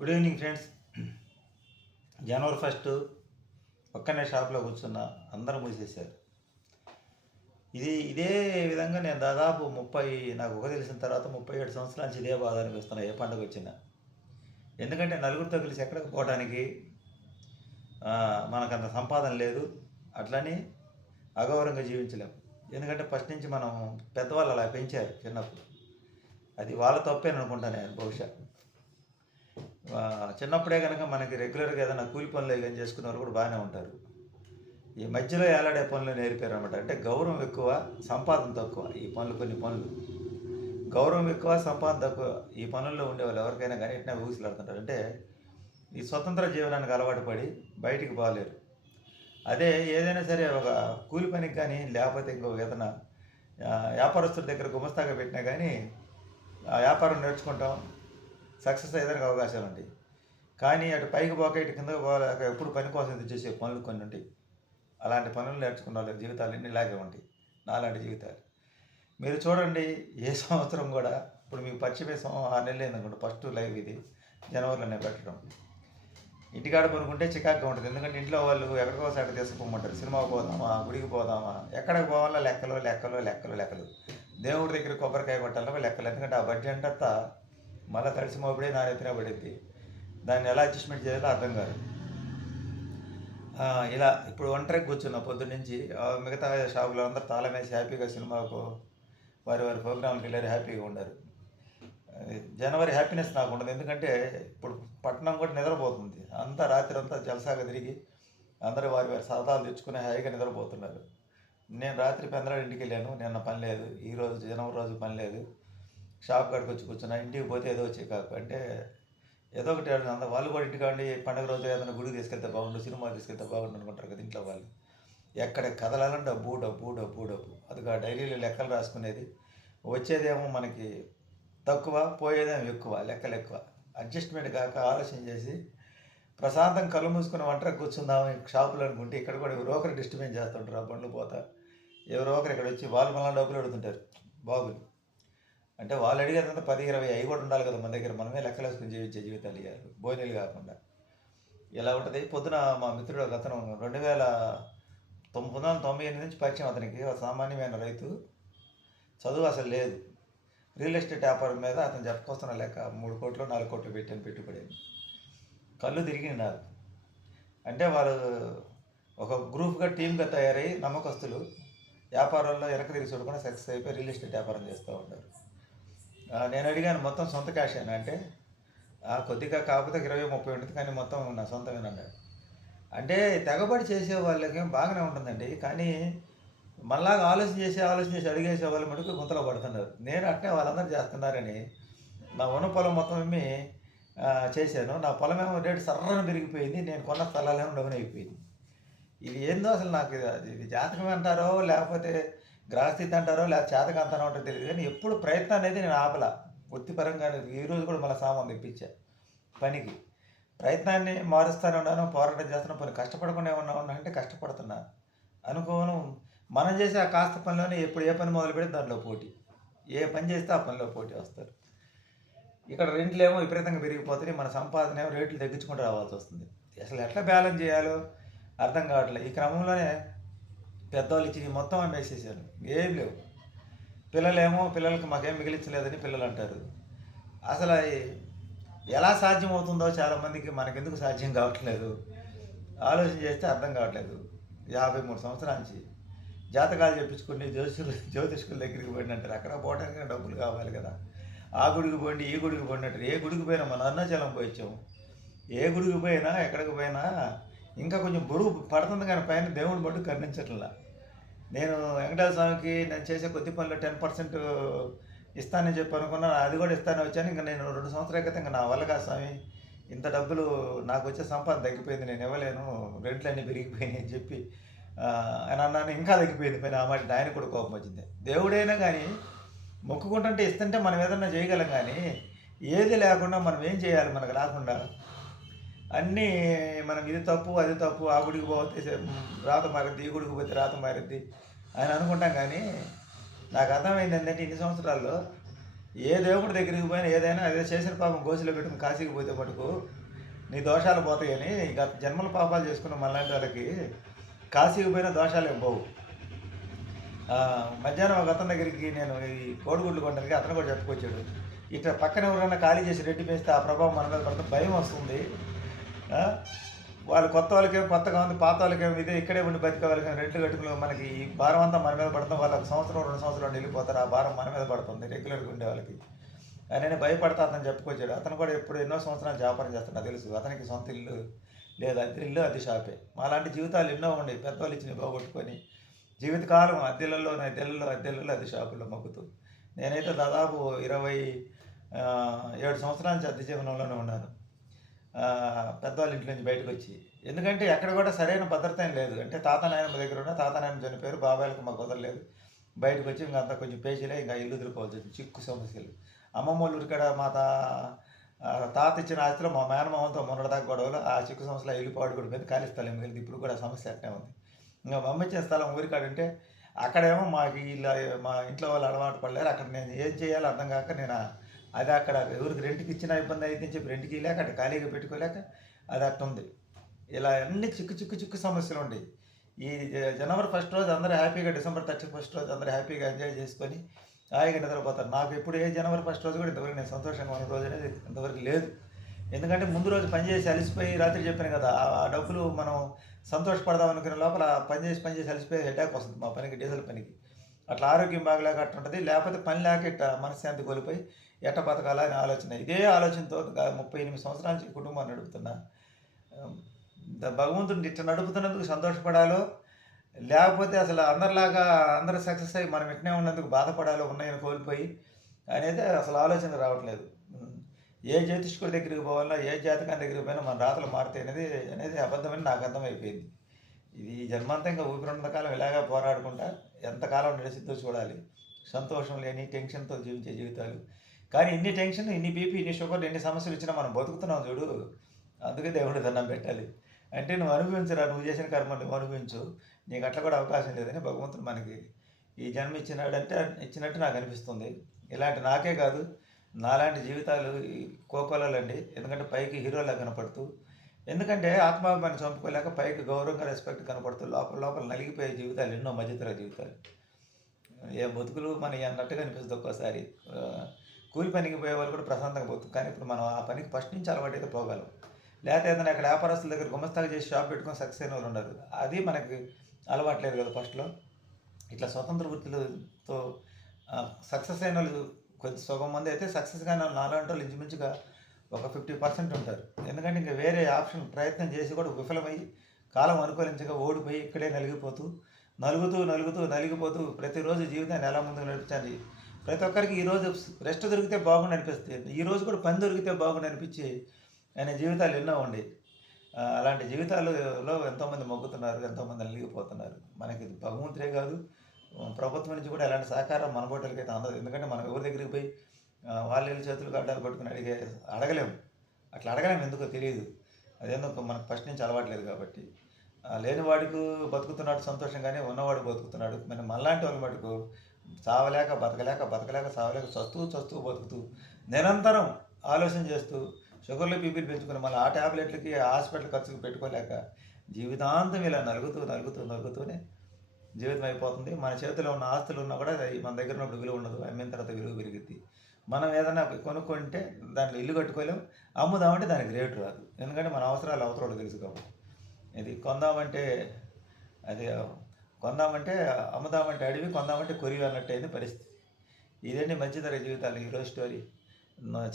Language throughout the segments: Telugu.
Good evening friends. జనవరి ఫస్ట్ ఒక్కనే షాప్లో కూర్చున్నా అందరూ మూసేశారు. ఇది ఇదే విధంగా నేను దాదాపు ముప్పై నాకు ఒక తెలిసిన తర్వాత ముప్పై ఏడు సంవత్సరాల నుంచి ఇదే బాధ అనిపిస్తున్నా ఏ పండుగ వచ్చినా. ఎందుకంటే నలుగురితో కలిసి ఎక్కడికి పోవడానికి మనకంత సంపాదన లేదు. అట్లని అగౌరవంగా జీవించలేం. ఎందుకంటే ఫస్ట్ నుంచి మనం పెద్దవాళ్ళు అలా పెంచారు చిన్నప్పుడు. అది వాళ్ళ తప్పేననుకుంటాను అనుకుంటాను నేను బహుశా. చిన్నప్పుడే కనుక మనకి రెగ్యులర్గా ఏదైనా కూలి పనులు ఏదైనా చేసుకున్నవారు కూడా బాగానే ఉంటారు. ఈ మధ్యలో ఏలాడే పనులు నేర్పారు అనమాట అంటే గౌరవం ఎక్కువ సంపాదన తక్కువ ఈ పనులు కొన్ని పనులు. గౌరవం ఎక్కువ సంపాదన తక్కువ ఈ పనుల్లో ఉండేవాళ్ళు ఎవరికైనా కానీ ఇట్లా ఊసులాడుతుంటారు అంటే ఈ స్వతంత్ర జీవనానికి అలవాటు పడి బయటికి బాగలేరు అదే ఏదైనా సరే ఒక కూలి పనికి కానీ లేకపోతే ఇంకో ఏదైనా వ్యాపారస్తుల దగ్గర గుమస్తాగా పెట్టినా కానీ ఆ వ్యాపారం నేర్చుకుంటాం. సక్సెస్ అయ్యేదానికి అవకాశాలు ఉంటాయి. కానీ అటు పైకి పోక ఇటు కిందకి పోలేక ఎప్పుడు పని కోసం ఎదురు చేసే పనులు కొన్ని ఉంటాయి. అలాంటి పనులు నేర్చుకున్న వాళ్ళ జీవితాలు అన్నీ ఇలాగే ఉంటాయి. నాలాంటి జీవితాలు. మీరు చూడండి ఏ సంవత్సరం కూడా ఇప్పుడు మీకు పరిచయం సం ఆరు నెలలు అయిందనుకుంటే ఫస్ట్ లైవ్ ఇది జనవరిలోనే పెట్టడం. ఇంటికాడ కొనుక్కుంటే చికాకుగా ఉంటుంది. ఎందుకంటే ఇంట్లో వాళ్ళు ఎక్కడికో సైడ్ తీసుకుపోమంటారు. సినిమాకి పోదామా గుడికి పోదామా ఎక్కడికి పోవాలో లెక్కలు లెక్కలు లెక్కలు లెక్కలు. దేవుడి దగ్గర కొబ్బరికాయ కొట్టాలో లెక్కలు. ఎందుకంటే ఆ బడ్జెట్ అంతా మళ్ళీ తడిసి మోపిడే నా ఎత్తున పడింది. దాన్ని ఎలా అడ్జస్ట్మెంట్ చేయాలో అర్థం కాదు. ఇలా ఇప్పుడు ఒంటరికి కూర్చున్నా పొద్దున్న నుంచి మిగతా షాపులో అందరూ తాళం వేసి హ్యాపీగా సినిమాకు వారి వారి ప్రోగ్రాంకి వెళ్ళారు హ్యాపీగా ఉండరు. జనవరి హ్యాపీనెస్ నాకు ఉండదు. ఎందుకంటే ఇప్పుడు పట్టణం కూడా నిద్రపోతుంది. అంతా రాత్రి అంతా జలసాగా తిరిగి అందరూ వారి వారి సరదాలు తెచ్చుకుని హాయిగా నిద్రపోతున్నారు. నేను రాత్రి పెందరాడు ఇంటికి వెళ్ళాను. నిన్న పని లేదు. ఈరోజు జనవరి రోజు పని లేదు. షాప్ కాడికి వచ్చి కూర్చున్నా ఇంటికి పోతే ఏదో చికాకు అంటే ఏదో ఒకటి అంత వాళ్ళు కూడా ఇంటికి పండగ పండుగ రోజు ఏదైనా గుడికి తీసుకెళ్తే బాగుండు సినిమా తీసుకెళ్తే బాగుండు అనుకుంటారు కదా ఇంట్లో వాళ్ళు. ఎక్కడ కదలాలని డబ్బు డబ్బు డబ్బు డబ్బు. అది డైరీలో లెక్కలు రాసుకునేది. వచ్చేదేమో మనకి తక్కువ పోయేదేమో ఎక్కువ లెక్కలు ఎక్కువ. అడ్జస్ట్మెంట్ కాక ఆలోచన చేసి ప్రశాంతం కళ్ళు మూసుకుని వంట కూర్చుందాం షాపులో అనుకుంటే ఇక్కడ కూడా ఎవరో ఒకరు డిస్టర్బెన్స్ చేస్తుంటారు. ఆ బండ్లు పోతా ఎవరో ఒకరు ఇక్కడ వచ్చి వాళ్ళు మళ్ళీ డబ్బులు అడుగుతుంటారు. బాగుంది. అంటే వాళ్ళు అడిగేదంతా పది ఇరవై అవి కూడా ఉండాలి కదా మన దగ్గర. మనమే లెక్కలేసుకుని జీవించే జీవితాలు ఇవ్వాలి భోజనాలు కాకుండా. ఇలా ఉంటుంది? పొద్దున మా మిత్రుడు ఒక అతను రెండు వేల తొమ్మిది వందల తొంభై ఎనిమిది నుంచి పరిచయం అతనికి. ఒక సామాన్యమైన రైతు. చదువు అసలు లేదు. రియల్ ఎస్టేట్ వ్యాపారం మీద అతను చెప్పుకొస్తున్న లెక్క మూడు కోట్లు నాలుగు కోట్లు పెట్టాను పెట్టుబడి కళ్ళు తిరిగి నాకు అంటే వారు ఒక గ్రూప్గా టీమ్గా తయారై నమ్మకస్తులు వ్యాపారాల్లో వెనక తిరిగి చూడకుండా సక్సెస్ అయిపోయి రియల్ ఎస్టేట్ వ్యాపారం చేస్తూ ఉంటారు. నేను అడిగాను మొత్తం సొంత క్యాష్ అని అంటే కొద్దిగా కాకపోతే ఇరవై ముప్పై ఉంటుంది కానీ మొత్తం నా సొంతమేనన్నాడు అంటే తెగబడి చేసే వాళ్ళకి బాగానే ఉంటుందండి కానీ మళ్ళాగా ఆలోచన చేసి ఆలోచన చేసి అడిగేసే వాళ్ళు మటుకు గుంతలో పడుతున్నారు. నేను అట్నే వాళ్ళందరూ చేస్తున్నారని నా ఉన్న పొలం మొత్తం ఏమి చేశాను. నా పొలం ఏమో రేటు సర్రన పెరిగిపోయింది నేను కొన్న స్థలాలేమో డౌన్ అయిపోయింది ఇది ఏందో అసలు నాకు ఇది- ఇది జాతకం అంటారో లేకపోతే గ్రహస్థితి అంటారో లేకపోతే చేతకం అంటారో తెలియదు. కానీ ఎప్పుడు ప్రయత్నం అనేది నేను ఆపల. వృత్తిపరంగా ఈ రోజు కూడా మళ్ళీ సామాన్ తెప్పించా. పనికి. ప్రయత్నాన్ని మారుస్తానే ఉన్నాను పోరాటం చేస్తున్నాను పని కష్టపడకుండా ఏమన్నా ఉన్నా అంటే కష్టపడుతున్నా. అనుకోను మనం చేసే ఆ కాస్త పనిలోనే ఎప్పుడు ఏ పని మొదలు పెడితే దాంట్లో పోటీ. ఏ పని చేస్తే ఆ పనిలో పోటీ వస్తారు. ఇక్కడ రెంట్లు ఏమో విపరీతంగా పెరిగిపోతుంది మన సంపాదన ఏమో రేట్లు తగ్గించుకుంటూ రావాల్సి వస్తుంది. అసలు ఎట్లా బ్యాలెన్స్ చేయాలో అర్థం కావట్లేదు. ఈ క్రమంలోనే పెద్దవాళ్ళు ఇచ్చి మొత్తం అమ్మేసేసారు ఏం లేవు. పిల్లలేమో పిల్లలకి మాకేం మిగిలించలేదని పిల్లలు అంటారు. అసలు అది ఎలా సాధ్యం అవుతుందో చాలామందికి మనకెందుకు సాధ్యం కావట్లేదు. ఆలోచన చేస్తే అర్థం కావట్లేదు. యాభై మూడు సంవత్సరాల నుంచి జాతకాలు చెప్పించుకుని జ్యోతిషులు జ్యోతిష్కుల దగ్గరికి పోయినట్టు అక్కడ పోవడానికి డబ్బులు కావాలి కదా. ఆ గుడికి పోండి ఈ గుడికి పోయినట్టు ఏ గుడికి పోయినా మన అరుణాచలం పోయించాము ఏ గుడికి పోయినా ఎక్కడికి పోయినా ఇంకా కొంచెం బరువు పడుతుంది కానీ పైన దేవుని బట్టు కరుణించట్లా. నేను వెంకటేశ్వర స్వామికి నేను చేసే కొద్ది పనులు టెన్ పర్సెంట్ ఇస్తానని చెప్పి అనుకున్నాను. అది కూడా ఇస్తానని వచ్చాను. ఇంకా నేను రెండు సంవత్సరాల క్రితం ఇంకా నా వల్ల కాదు స్వామి. ఇంత డబ్బులు నాకు వచ్చే సంపాదన తగ్గిపోయింది. నేను ఇవ్వలేను. రెంట్లు అన్నీ పెరిగిపోయినాయి అని చెప్పి ఆయన అన్నాను. ఇంకా తగ్గిపోయింది. పైన ఆ మాట ఆయన కూడా కోపం వచ్చింది. దేవుడైనా కానీ మొక్కుకుంటుంటే ఇస్తుంటే మనం ఏదన్నా చేయగలం కానీ ఏది లేకుండా మనం ఏం చేయాలి మనకు రాకుండా అన్నీ మనం ఇది తప్పు అది తప్పు ఆ గుడికి పోతే రాత మారిద్ది ఈ గుడికి పోతే రాత మారిద్ది అని అనుకుంటాం కానీ నాకు అర్థమైంది ఏంటంటే ఇన్ని సంవత్సరాల్లో ఏ దేవుడి దగ్గరికి పోయినా ఏదైనా అదే చేసిన పాపం గోసులో పెట్టుకుని కాశీకి పోతే మటుకు నీ దోషాలు పోతాయని గత జన్మల పాపాలు చేసుకున్న మళ్ళాంటి వాళ్ళకి కాశీకి పోయిన దోషాలు ఏం పోవు. మధ్యాహ్నం ఒక అతని దగ్గరికి నేను ఈ కోడిగుడ్లు కొనడానికి అతను కూడా చెప్పుకొచ్చాడు. ఇట్లా పక్కన ఎవరైనా ఖాళీ చేసి రెడ్డి వేస్తే ఆ ప్రభావం మన మీద పడుతుంది భయం వస్తుంది. వాళ్ళు కొత్త వాళ్ళకేం కొత్తగా ఉంది పాత వాళ్ళకేం ఇదే ఇక్కడే ఉండి బతికే వాళ్ళకి రెండు కట్టుకుని మనకి ఈ భారం అంతా మన మీద పడుతుంది వాళ్ళకి సంవత్సరం రెండు సంవత్సరాలు వెళ్ళిపోతారు ఆ భారం మన మీద పడుతుంది రెగ్యులర్గా ఉండే వాళ్ళకి. నేను భయపడతా అతను చెప్పుకొచ్చాడు. అతను కూడా ఎప్పుడు ఎన్నో సంవత్సరాలు వ్యాపారం చేస్తాడు తెలుసు. అతనికి సొంత ఇల్లు లేదు అద్దె ఇల్లు అది షాపే. మాలాంటి జీవితాలు ఎన్నో ఉన్నాయి పెద్దవాళ్ళు ఇచ్చినవి పోగొట్టుకొని. జీవితకాలం అద్దెలలో అద్దెలలో అద్దెలలో అద్దె షాపుల్లో మొక్కుతూ నేనైతే దాదాపు ఇరవై ఏడు సంవత్సరాల నుంచి అద్దె జీవనంలోనే ఉన్నాను. పెద్దవాళ్ళ ఇంట్లో నుంచి బయటకు వచ్చి. ఎందుకంటే ఎక్కడ కూడా సరైన భద్రత ఏం లేదు. అంటే తాత నాయనమ్మ దగ్గర ఉన్న తాత నాయనమ్మ చనిపోయారు బాబాయిలకు మాకు వదలలేదు బయటకు వచ్చి ఇంకా అంతా కొంచెం పేచీలే ఇంకా ఇల్లు ఎదుర్కోవాల్సి వచ్చింది. చిక్కు సమస్యలు. అమ్మమ్మ వాళ్ళు ఊరికాడ మా తా తాత ఇచ్చిన ఆస్తిలో మా మేనమామతో మొన్నటిదాకా గొడవలు. ఆ చిక్కు సమస్యలో ఇల్లు పాడు కూడా మీద ఖాళీ స్థలం మిగిలింది ఇప్పుడు కూడా సమస్య అట్నే ఉంది. ఇంకా మా ఇచ్చిన స్థలం ఊరికాడంటే అక్కడేమో మాకు ఇలా మా ఇంట్లో వాళ్ళు అలవాటు పడలేరు. అక్కడ నేను ఏం చేయాలో అర్థం కాక నేను అది అక్కడ ఎవరికి రెంట్కి ఇచ్చిన ఇబ్బంది అయితే చెప్పి రెంట్కి లేక అక్కడ ఖాళీగా పెట్టుకోలేక అది అట్ట ఉంది. ఇలా అన్ని చిక్కు చిక్కు చిక్కు సమస్యలు ఉండేవి. ఈ జనవరి ఫస్ట్ రోజు అందరూ హ్యాపీగా డిసెంబర్ థర్టీ ఫస్ట్ రోజు అందరూ హ్యాపీగా ఎంజాయ్ చేసుకొని హాయిగా నిద్రపోతారు. నాకు ఎప్పుడు ఏ జనవరి ఫస్ట్ రోజు కూడా ఇంతవరకు నేను సంతోషంగా ఉన్న రోజు అనేది ఇంతవరకు లేదు. ఎందుకంటే ముందు రోజు పనిచేసి అలసిపోయి రాత్రి చెప్పాను కదా ఆ- డబ్బులు మనం సంతోషపడదాం అనుకునే లోపల పని చేసి అలసిపోయి హెడ్డాక్ వస్తుంది మా పనికి డీజిల్ పనికి. అట్లా ఆరోగ్యం బాగలేక అట్లా ఉంటుంది లేకపోతే పని లేక ఇట్ట మనశ్శాంతి కోల్పోయి ఎట్ట బతకాలా ఆలోచన. ఇదే ఆలోచనతో ముప్పై ఎనిమిది సంవత్సరాల నుంచి కుటుంబాన్ని నడుపుతున్నా. భగవంతుడిని ఇట్లా నడుపుతున్నందుకు సంతోషపడాలో లేకపోతే అసలు అందరిలాగా అందరూ సక్సెస్ అయ్యి మనం ఇట్నే ఉన్నందుకు బాధపడాలో ఉన్నాయని కోల్పోయి అనేది అసలు ఆలోచన రావట్లేదు. ఏ జ్యోతిష్కుడి దగ్గరికి పోవాలన్నా ఏ జాతకాన్ని దగ్గరికి పోయినా మన రాతలు మారుతాయి అనేది అనేది అబద్ధమని నాకు అర్థమైపోయింది. ఇది ఈ ఇంకా ఊపిరినంత కాలం ఇలాగా పోరాడుకుంటా ఎంతకాలం నడిచిద్దో చూడాలి. సంతోషం లేని టెన్షన్తో జీవించే జీవితాలు. కానీ ఇన్ని టెన్షన్ ఇన్ని బీపీ ఇన్ని షుగర్లు ఎన్ని సమస్యలు ఇచ్చినా మనం బతుకుతున్నాం చూడు. అందుకే దేవుడి దండం పెట్టాలి. అంటే నువ్వు అనుభవించరా నువ్వు చేసిన కర్మలు నువ్వు అనుభవించు. నీకు అట్లా కూడా అవకాశం లేదని భగవంతుడు మనకి ఈ జన్మ ఇచ్చినాడంటే ఇచ్చినట్టు నాకు అనిపిస్తుంది. ఇలాంటి నాకే కాదు నాలాంటి జీవితాలు కోకోలండి ఎందుకంటే పైకి హీరోలా కనపడుతూ ఎందుకంటే ఆత్మాభిమానం చంపుకోలేక పైకి గౌరవంగా రెస్పెక్ట్ కనపడుతూ లోపల లోపల నలిగిపోయే జీవితాలు ఎన్నో మధ్యతర జీవితాలు. ఏ బతుకులు మన అన్నట్టుగా అనిపిస్తుంది ఒక్కోసారి. కూలి పనికి పోయే వాళ్ళు కూడా ప్రశాంతంగా పోతుంది కానీ ఇప్పుడు మనం ఆ పనికి ఫస్ట్ నుంచి అలవాటు అయితే పోగలం. లేకపోతే ఏదైనా అక్కడ వ్యాపారస్తుల దగ్గర గుమస్తాగా చేసి షాప్ పెట్టుకొని సక్సెస్ అయిన వాళ్ళు ఉండరు. అది మనకి అలవాట్లేదు కదా ఫస్ట్లో. ఇట్లా స్వతంత్ర వృత్తులతో సక్సెస్ అయిన వాళ్ళు కొద్ది సగం మంది అయితే సక్సెస్ కాని వాళ్ళు నాలుగు వాళ్ళు ఇంచుమించుగా ఒక ఫిఫ్టీ పర్సెంట్ ఉంటారు. ఎందుకంటే ఇంకా వేరే ఆప్షన్ ప్రయత్నం చేసి కూడా విఫలమై కాలం అనుకూలించగా ఓడిపోయి ఇక్కడే నలిగిపోతూ నలుగుతూ నలుగుతూ నలిగిపోతూ ప్రతిరోజు జీవితాన్ని ఎలా ముందుకు నడిపించాలి? ప్రతి ఒక్కరికి ఈరోజు రెస్ట్ దొరికితే బాగుండి అనిపిస్తుంది. ఈరోజు కూడా పని దొరికితే బాగుండి అనిపించి ఆయన జీవితాలు ఎన్నో ఉండి. అలాంటి జీవితాలలో ఎంతోమంది మొగ్గుతున్నారు ఎంతోమంది అలిగిపోతున్నారు. మనకి భగవంతుడే కాదు. ప్రభుత్వం నుంచి కూడా ఎలాంటి సహకారం మన బోటలకి అయితే అందదు. ఎందుకంటే మనం ఎవరి దగ్గరికి పోయి వాళ్ళ చేతులు గడ్డాలు పట్టుకుని అడిగే అడగలేము అట్లా అడగలేము ఎందుకో తెలియదు. అదేందో మనకు ఫస్ట్ నుంచి అలవాట్లేదు కాబట్టి. లేని వాడికి బతుకుతున్నాడు సంతోషంగానే ఉన్నవాడు బతుకుతున్నాడు. మనం మనలాంటి వాళ్ళు మటుకు చావలేక బతకలేక బతకలేక చావలేక చస్తూ చస్తూ బతుకుతూ నిరంతరం ఆలోచన చేస్తూ షుగర్లు బీపీలు పెంచుకుని మళ్ళీ ఆ ట్యాబ్లెట్లకి హాస్పిటల్ ఖర్చుకి పెట్టుకోలేక జీవితాంతం ఇలా నలుగుతూ నలుగుతూ నలుగుతూనే జీవితం అయిపోతుంది. మన చేతిలో ఉన్న ఆస్తులు ఉన్నా కూడా మన దగ్గర ఉన్నప్పుడు విలువ ఉండదు. అమ్మిన తర్వాత విలువ పెరిగింది మనం ఏదైనా కొనుక్కుంటే దాంట్లో ఇల్లు కట్టుకోలేం. అమ్ముదామంటే దానికి రేటు రాదు. ఎందుకంటే మన అవసరాలు అవసరాలు తెలుసు కాబట్టి ఇది కొందామంటే అది కొందామంటే అమ్ముదామంటే అడవి కొందామంటే కొరివి అన్నట్టు అయింది పరిస్థితి. ఇదండి మధ్యతర జీవితాలు ఈరోజు స్టోరీ?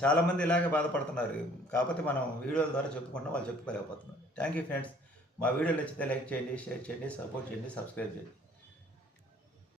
చాలామంది ఇలాగే బాధపడుతున్నారు. కాకపోతే మనం వీడియోల ద్వారా చెప్పుకుంటాం వాళ్ళు చెప్పుకోలేకపోతున్నారు. Thank you friends. మా వీడియోలు నచ్చితే లైక్ చేయండి షేర్ చేయండి సపోర్ట్ చేయండి సబ్స్క్రైబ్ చేయండి.